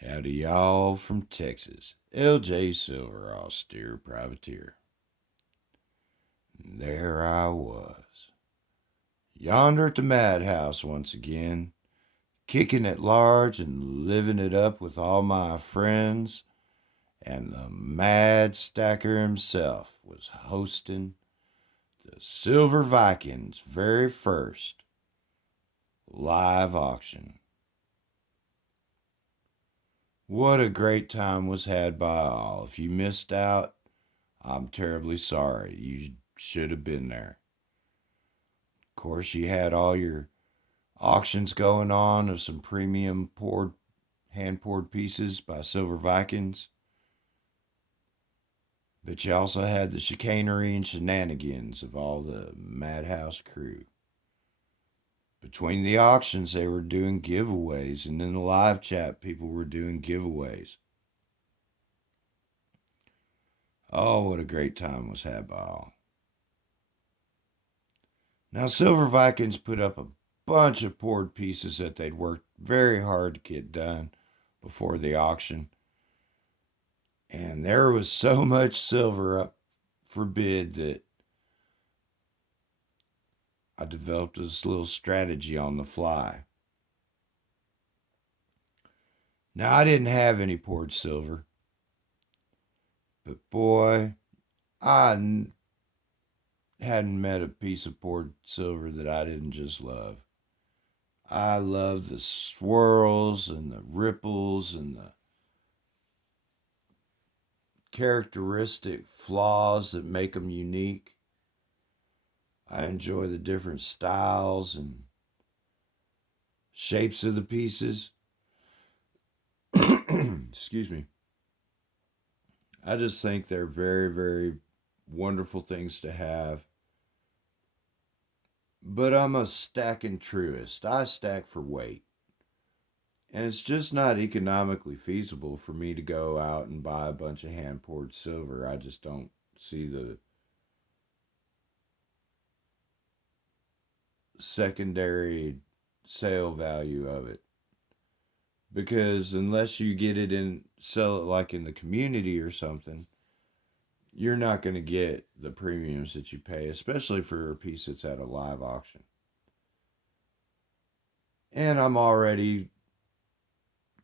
Howdy, y'all from Texas. LJ Silver, austereprivateer. There I was, yonder at the madhouse once again, kicking at large and living it up with all my friends, and the mad stacker himself was hosting the Silver Vikings' very first live auction. What a great time was had by all. If you missed out, I'm terribly sorry. You should have been there. Of course, you had all your auctions going on of some premium hand poured pieces by Silver Vikings. But you also had the chicanery and shenanigans of all the Madhouse crew. Between the auctions, they were doing giveaways, and in the live chat, people were doing giveaways. Oh, what a great time was had by all. Now, Silver Vikings put up a bunch of poured pieces that they'd worked very hard to get done before the auction. And there was so much silver up for bid that I developed this little strategy on the fly. Now, I didn't have any poured silver, but boy, I hadn't met a piece of poured silver that I didn't just love. I love the swirls and the ripples and the characteristic flaws that make them unique. I enjoy the different styles and shapes of the pieces. Excuse me. I just think they're very, very wonderful things to have. But I'm a stacking truist. I stack for weight. And it's just not economically feasible for me to go out and buy a bunch of hand poured silver. I just don't see the secondary sale value of it. Because unless you get it and sell it like in the community or something, you're not going to get the premiums that you pay, especially for a piece that's at a live auction. And I'm already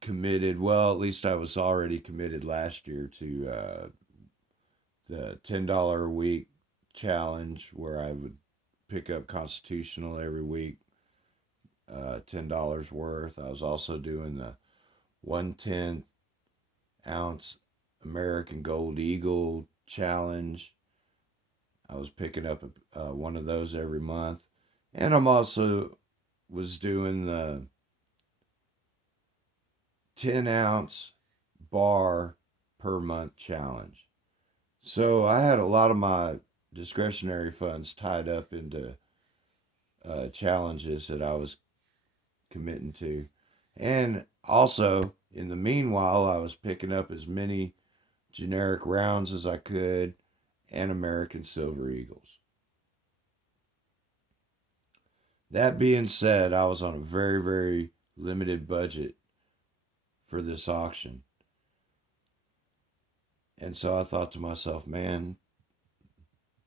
committed. Well, at least I was already committed last year to the $10 a week challenge where I would pick up Constitutional every week, $10 worth. I was also doing the 1/10 ounce American Gold Eagle challenge. I was picking up one of those every month, and I'm also was doing the 10-ounce bar per month challenge. So I had a lot of my discretionary funds tied up into challenges that I was committing to. And also, in the meanwhile, I was picking up as many generic rounds as I could and American Silver Eagles. That being said, I was on a very, very limited budget for this auction. And so I thought to myself, man,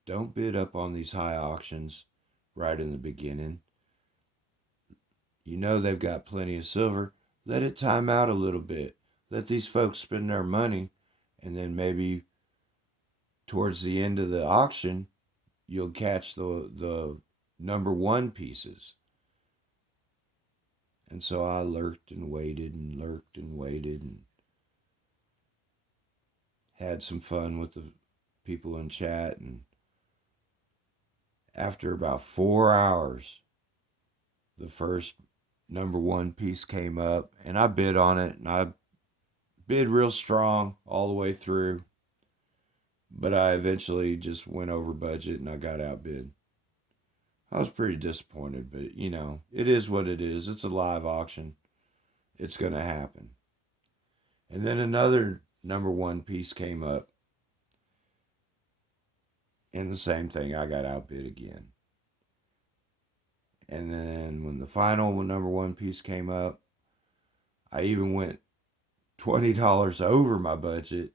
don't bid up on these high auctions right in the beginning. You know they've got plenty of silver. Let it time out a little bit. Let these folks spend their money, and then maybe towards the end of the auction, you'll catch the number one pieces. And so I lurked and waited and lurked and waited and had some fun with the people in chat. And after about 4 hours, the first number one piece came up, and I bid on it, and I bid real strong all the way through. But I eventually just went over budget and I got outbid. I was pretty disappointed, but it is what it is. It's a live auction. It's going to happen. And then another number one piece came up, and the same thing, I got outbid again. And then when the final number one piece came up, I even went $20 over my budget,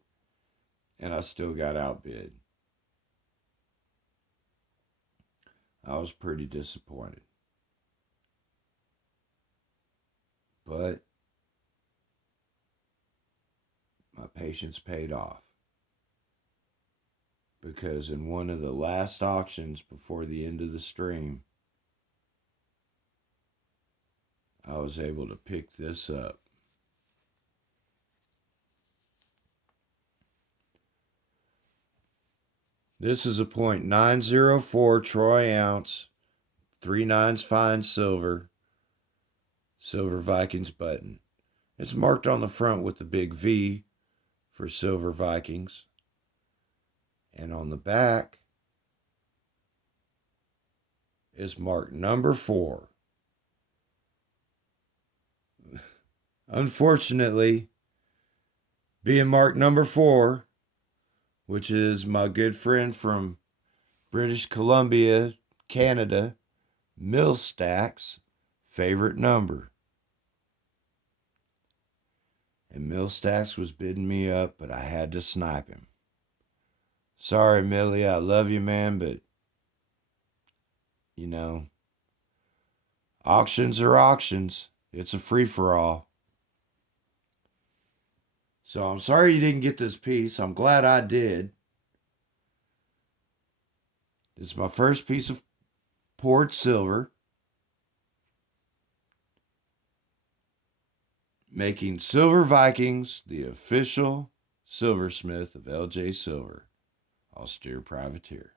and I still got outbid. I was pretty disappointed. But my patience paid off, because in one of the last auctions before the end of the stream, I was able to pick this up. This is a .904 troy ounce, 3/9 fine silver Vikings button. It's marked on the front with the big V for Silver Vikings. And on the back is marked number 4. Unfortunately, being marked number 4, which is my good friend from British Columbia, Canada, Millstack's favorite number. And Millstacks was bidding me up, but I had to snipe him. Sorry, Millie, I love you, man, but, you know, auctions are auctions. It's a free-for-all. So I'm sorry you didn't get this piece. I'm glad I did. It's my first piece of poured silver, making Silver Vikings the official silversmith of LJ Silver, austereprivateer.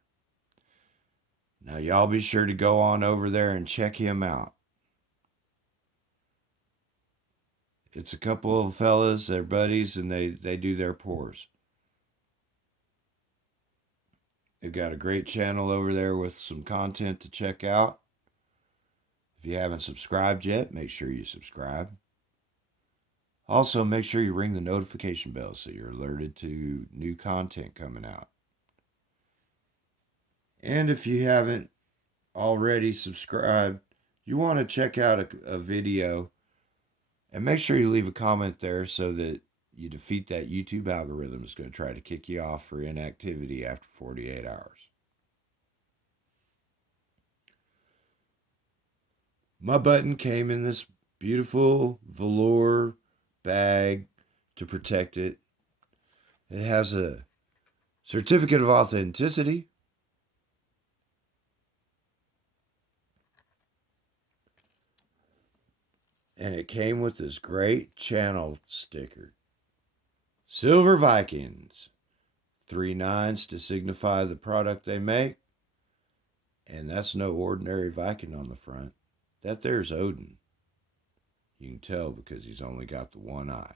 Now, y'all be sure to go on over there and check him out. It's a couple of fellas, they're buddies, and they do their pours. They've got a great channel over there with some content to check out. If you haven't subscribed yet, make sure you subscribe. Also, make sure you ring the notification bell so you're alerted to new content coming out. And if you haven't already subscribed, you want to check out a video, and make sure you leave a comment there so that you defeat that YouTube algorithm that's going to try to kick you off for inactivity after 48 hours. My button came in this beautiful velour bag to protect it. It has a certificate of authenticity. And it came with this great channel sticker. Silver Vikings. 3 9s to signify the product they make. And that's no ordinary Viking on the front. That there's Odin. You can tell because he's only got the one eye.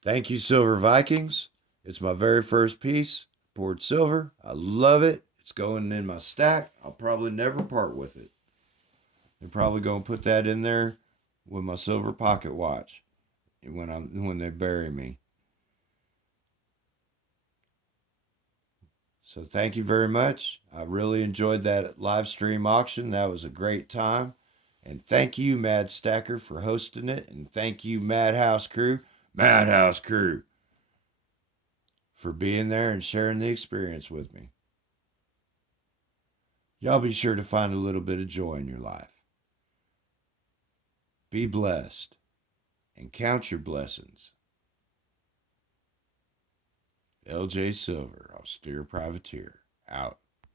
Thank you, Silver Vikings. It's my very first piece. Poured silver. I love it. It's going in my stack. I'll probably never part with it. They're probably going to put that in there with my silver pocket watch when they bury me. So thank you very much. I really enjoyed that live stream auction. That was a great time. And thank you, Mad Stacker, for hosting it. And thank you, Madhouse Crew, for being there and sharing the experience with me. Y'all be sure to find a little bit of joy in your life. Be blessed and count your blessings. LJ Silver, austere privateer, out.